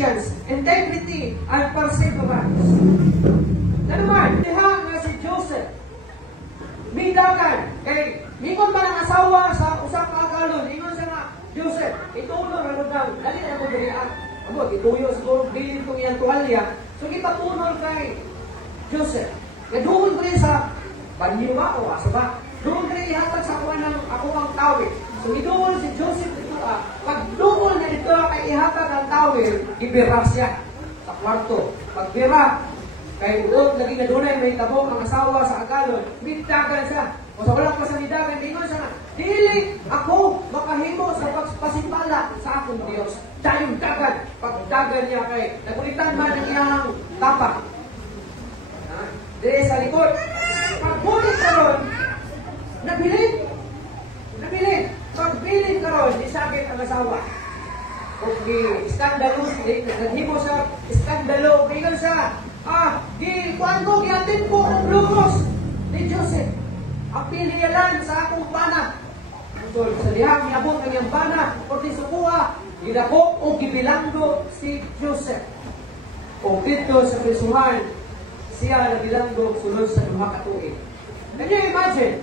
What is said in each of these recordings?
patience, integrity, and perseverance. Naman, diha nga si Joseph, midagan, kay mingon ba ng asawa sa usang kagalon, mingon siya nga, Joseph, itulong ano daw, dali na mo dirian. Amo, ituyo siguro bilin itong iyang tuwalya. So kita tunol kay Joseph. Doon ko rin sa banyo ba o aso ba? Doon ko rin ihatag sa ako ang tawid. So idoon si Joseph ito, pag doon na ito kay ihatag ang tawid, ibira siya sa kwarto. Pagbira, kay doon lagi na doon ay may tabong ang asawa sa agalon, mintagan siya. O sa walang pasanidagan, mingon siya na, dili ako makahimo sa pagpasimpala sa akong Diyos. Dahil dagan, pagdagan niya kay nagulitan man ang iyang tapak. Dili sa likod. Pagbulit ka ron, nabilin. Pagbilin ka ron, isakit ang asawa. Kung di-skandalo, naghimo sa iskandalo, mingon siya, kuhaan ko, giatin ko ang lukos ni Joseph. Ang piliyalan sa akong bana. So, sa dihang niabot ang iyang bana, o tisukuha, gidakop o gibilanggo si Joseph. O dito sa prisuhan, siya nabilanggo sunod sa mga katuig. Can you imagine?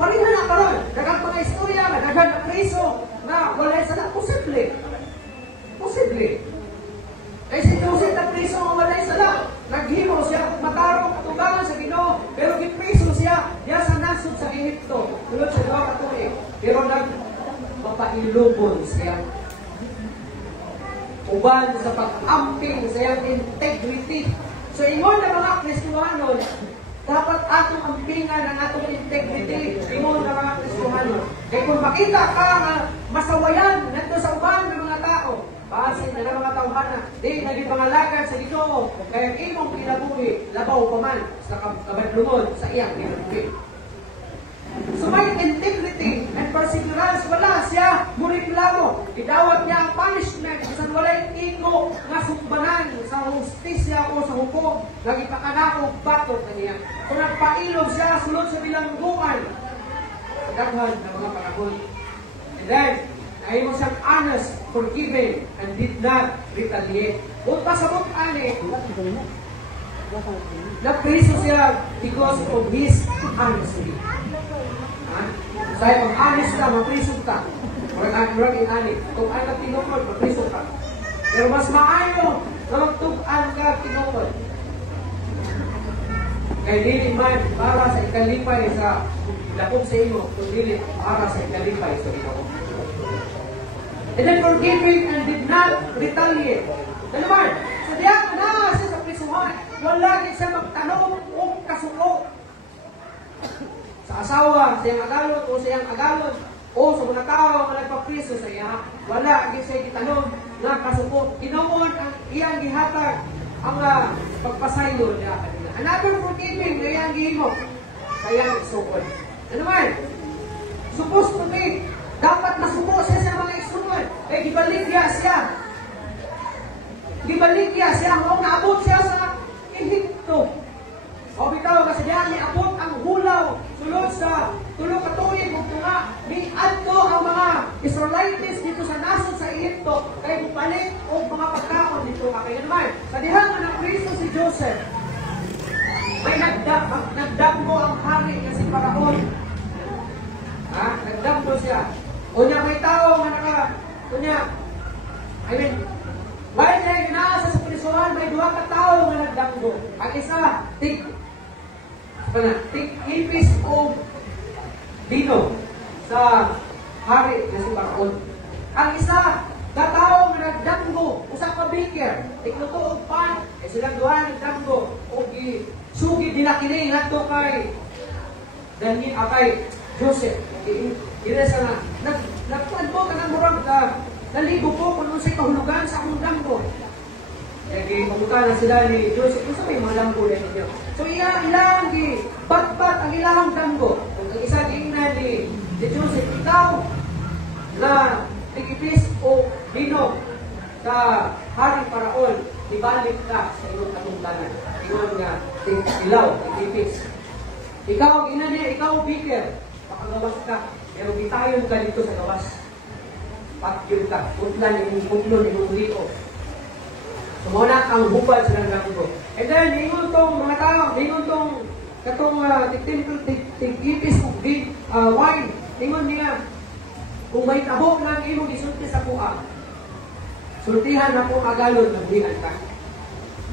Paringan na karon, dagang mga istorya, dagang na preso, na wala sa na, posible. Ay si Joseph na preso, wala sa na. Naghimo siya, matarong katubangan sa Ginoo, pero gipreso siya, diya sa nasod sa Ehipto, sunod sa mga katuig. Pero nagpapailubon siya. Uban sa pag-amping sa iyang integrity. So, ingon na mga Kristohanon, dapat atong ampingan ang atong integrity. Ingon na mga Kristohanon. Kaya kung makita ka nga masawayan nandito sa uban ng mga tao, basin na ng mga tauhana, di naging pangalagan sa Ginoo, kaya imong kinabuhi, labaw pa man sa kabadlungon sa iyang kinabuhi. So may integrity and perseverance, wala siya muriklamo. Idawat niya ang punishment, isang walay iko nga sumbanan sa justisya o sa hukom, nagipakanakong batok na niya. So nagpailog siya, sulod sa bilangguan sa daghan ng mga panahon. And then, ay mo siyang honest, forgiving, and did not retaliate. Kung pasabot ani, napriso siya because of his honesty. Dahil kung honest ka, mapriso ka. Murag inani. Kung ay ka tinukod, mapriso ka. Pero mas maayo na magtugan ka tinukod. Kaya dili man para sa ikalipay sa lakong sa imo, kung dili para sa ikalipay sa imo. And then forgiving and did not retaliate. Dalaman, sa diyan na siya sa prisuhan, wala din siya magtanong o kasuko. Sa asawa, sa iyang agalon o sa iyang agalon, o sa mga tao na nagpapriso sa iya, wala din siya gitanong na kasuko. Ginoon ang iyang gihatag ang pagpasayo niya. Another forgiving na iyang gihimo sa iyang isukod. Ano man? Supposed to be, dapat masuko siya sa mga isunod. Eh, gibaligya siya. Gibaligya siya. Kung naabot siya sa Ehipto. O bitaw, kasi diyan niabot ang hulaw. Sulod sa tulong katuig kung nga, niadto ang mga Israelites dito sa nasod sa Ehipto. Kaya bupalit o mga pagkaon dito. Kaya naman, sa dihang na Kristo si Joseph, may nagdamgo ang hari niya si Paraon. Nagdamgo siya. O niya may tao nga why niya ginaasa sa prisuhan, may duha ka tao nga nagdamgo. Ang isa, ipis o dino sa hari na si Paraon. Ang isa, katao nga nagdamgo, usa ka baker, tikluto og pan, silang duha nagdamgo, o sugi dinakini ngadto kay Joseph. Iresa na, nagpuan po ka ng murag ka, naligo po kung ano sa'y kahulugan sa akong damgo. Kaya pamuta na sila ni Joseph, kung sa may mga lampo na ninyo. So ilang bat-bat ang ilang damgo. Kung ang isa gingna ni Joseph, ikaw na tigipis o dino sa hari Paraon, ibalik ka sa iyong katungdangan. Ingon nga, ilaw, tigipis. Ikaw, gingna niya, ikaw baker, pakagawas ka. Pero bitayon ka dito sa gawas. Pakyun ka. Putlan yung putlon, yung liyo. Sumuna ang hubad sa nagdamgo. And then, ingon tong mga tao, ingon tong katong tig-ipis o wine. Ingon niya, kung may tabok lang imong isulti sa kuha, sultihan na po agalon, nagbuhian ka.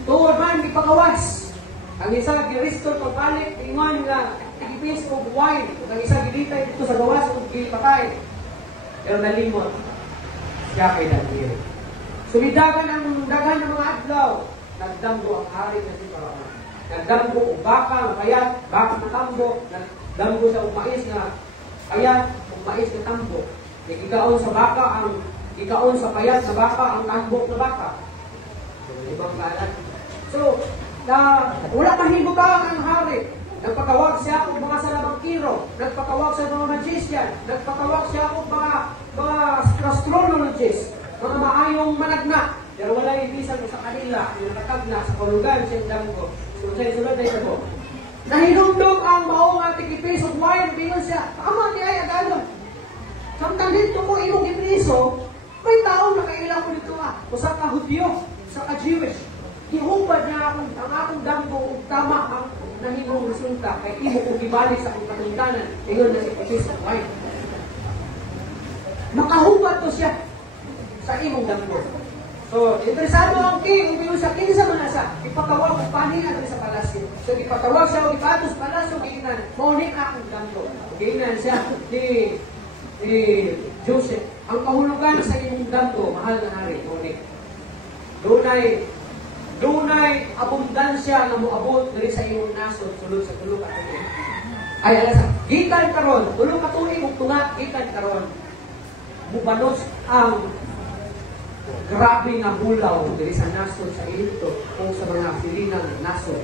Tuod man, ipagawas. Ang isa, giristo to balik, ingon nga, tig-ipis o wine. Ang isa, gilitay dito sa gawas o gilipatay. Pero nalimot, siya kay Daniel. Sumidagan ang daghan ng mga adlaw, nagdamgo ang hari na si Paraon. Nagdamgo o baka, kaya baka na tambo, nagdamgo sa umais na kaya umais na tambo. Ikaon sa baka ang ikaon sa payat na baka ang tambok na baka. Ibang kalan. So, wala mahibutang ang hari. Nagpatawag siya kung mga salabangkiro, nagpatawag sa mga magician, nagpatawag siya kung mga astrologist, mga maayong managna. Pero wala ibisan sa kanila, yung nakatagna sa kulugan, siyang damgo. So, sa isunod na ito. Nahilundog ang maong ating ipiso, wine, bingon siya, tama niya ay agalo. Samtang dito ko imong ipiso, may taong nakailang ko dito usa ka Hudyo, usa ka Jewish. Ihubad niya ang akong damgo, tama ang nahimong resulta, kay imo kong ibalik sa akong katungdanan, ingon na si ipiso, wine. Makahubad to siya sa imong damgo. So, interesado ang king, umiyon sa king sa manasa, ipatawag ang paningan sa palasyo. So, ipatawag siya o ipatos palasyo, giinan, maunin akong damgo. Giinan siya ni Joseph. Ang kahulugan sa imong damgo, mahal na hari, maunin. Dunay abundansya na moabot diri sa imong nasod, sulod sa tulog at tuig. Ay, alas, gikan karon, tulog at tuig, tunga, gikan karon. Bubanos ang grabe nga bulaw diri sa nasod sa Egypto o sa mga silinang nasod.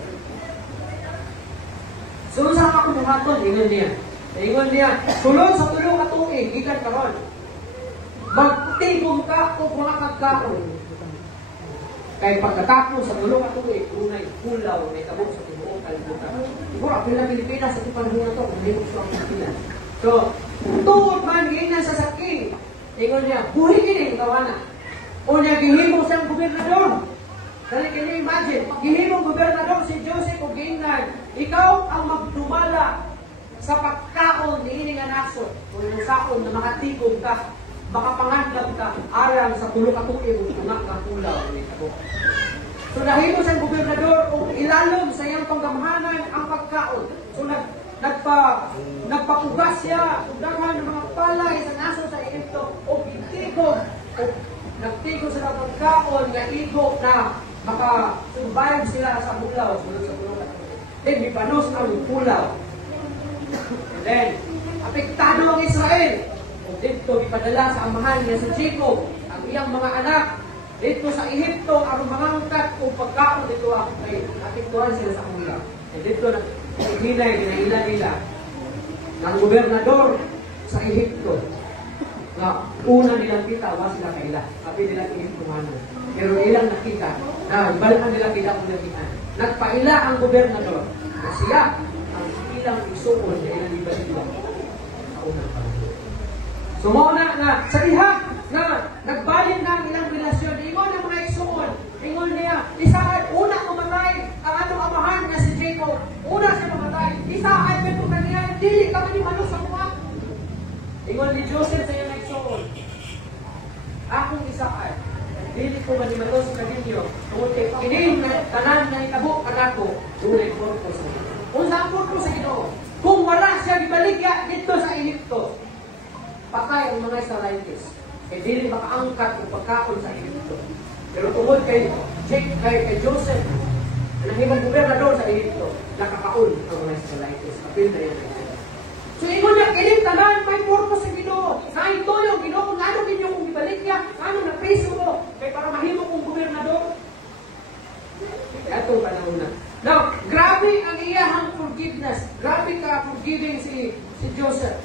Sulod sa akong buhaton, ingon niya, sulod sa tulong at tuig, gikan karon. Magtibong ka o mga kagkaon. Kaya pagkatapos sa tulong at tuig, unay bulaw na itabok sa tibuong kalibutan. Siguro, ako lang Pilipinas sa panahon na ito, kung hindi mo siya ang Pilipinas. So, tuod man, ginan sa saking, ingon niya, buhay kini, kawana. O niya, gihimo siyang gobernador. Dali, can you imagine? Gihimong gobernador si Joseph o Ginan. Ikaw ang magdumala sa pagkaon ni ining nasod. Kung yung saon na makatigong ka, makapangadlag ka, arang sa tulo ka tuig, tunga ka pulaw. So, nahimo siyang gobernador o ilalom sa iyang panggamhanan ang pagkaon. So, nagpapugas siya, udangan ng mga palay sa nasod sa Egypto o gitigong nagtigo sila pagkaon nga igo na maka-survive sila sa bulaw, sulod sa bulaw. Then, ipanos ang pulaw. And then, apektado ang Israel. Dito, ipadala sa amahan niya sa Jacob, ang iyang mga anak. Dito sa Egypto, ang mga angkat kung pagkaon dito ay apektuhan sila sa bulaw. And dito, ginailan nila ng gobernador sa Egypto. Na una nilang kita, was sila kaila. Sabi nila Egyptomano. Pero ilang nakita, na ibalaan nila kita kung nakita. Nagpaila ang gobernador na siya ang ilang isuon na ilang iba-iba sa unang panahon. So, mauna na sa diha na nagbalin na ang ilang relasyon. Ingon ang mga isuon. Ingon niya, isaad, una kumatay ang atong amahan na si Jacob. Una siya kumatay. Isaad, may kaniya, dili kami ni Mano sa kuha. Ingon ni Joseph sa iyang nagsuon, akong isaad, dili ko manimalos sa ninyo, tungkol kining tanan na itabok kanako, dunay purpose. Kung saan purpose sa Ginoo? Kung wala siya gibaligya dito sa Egypto, patay ang mga Israelites. Kaya dili makaangkat ang pagkaon sa Egypto. Pero tungkol kay Joseph, na nahimong gobernador sa Egypto, nakakaon ang mga Israelites. Kapil na yan. So, ingon na, kining tanan, may purpose sa Ginoo. Sa ito yung Ginoo, kung ano ninyo kung ibalik niya, ano na preso mo, kaya para mahimo kong gobernador. Ito panahon na. Now, grabe ang iyahang forgiveness. Grabe ka forgiving si Joseph.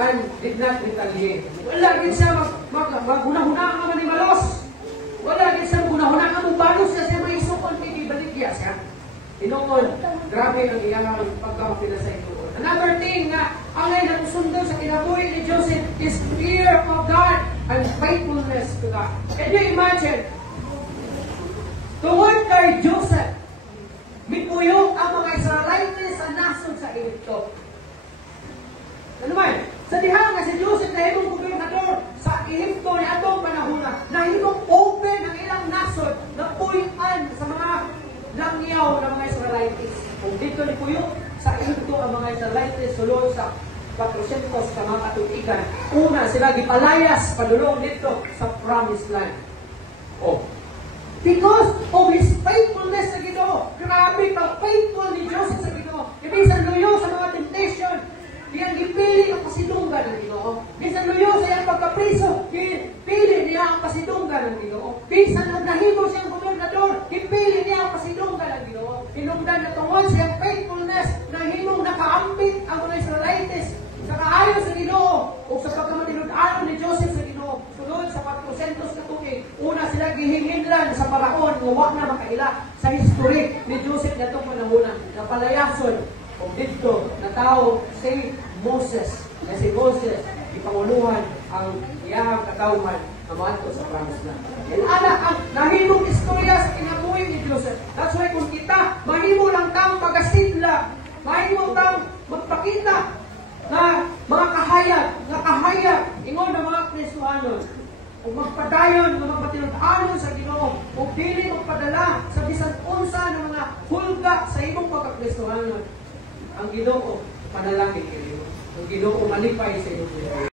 And did not retaliate. Wala din siya maghunahuna ang mga malos. Wala din siya maghunahuna ang mabalos siya sa mga isukon, hindi ibalik niya siya. Tinungod, grabe ang iyahang pagkakapila sa ito. Another thing na ang ay nagsundo sa kinabuhi ni Joseph is fear of God and faithfulness to God. Can you imagine? dito ni Puyo, sa ito ang mga Israelites sulod sa 400 ka mga katuigan. Una, sila gipalayas, padulong dito sa promised land. Oh. Because of His faithfulness sa Ginoo. Grabe, pag-faithful ni Joseph sa Ginoo. Ibisan luyo sa mga temptation. Iyang gipili ang pasidunggan ng Ginoo. Bisan luyo sa iyang pagkapriso, gipili niya ang pasidunggan ng Ginoo. Bisan nahimo siyang gobernador, gipili niya ang pasidunggan ng Ginoo. Hinungdan na tungod sa iyang faithfulness, nahimong nakaambit ang mga Israelites sa kaayo sa Ginoo o sa pagkamatinod-anon ni Joseph sa Ginoo. Sunod sa 400 na tuig, una sila gihinginlan sa paraon nga wa na makaila sa history ni Joseph na itong panahon na palayason o dito na tao si Moses. Na si Moses, ipanguluhan ang iyang katauhan na mato sa promised land. Ana ang nahimong istorya sa kinabuhi ni Joseph. That's why kung kita, mahimo lang kang pagasidla, mahimo kang magpakita na mga kahayag, ingon na mga Kristohanon, o magpadayon, mga magpatinod-anon sa Ginoo, o dili magpadala sa bisan unsa ng mga hulga sa imong pagka-Kristohanon. Ang Ginoo, panalangin kayo. Ang Ginoo, malipay sa inyo.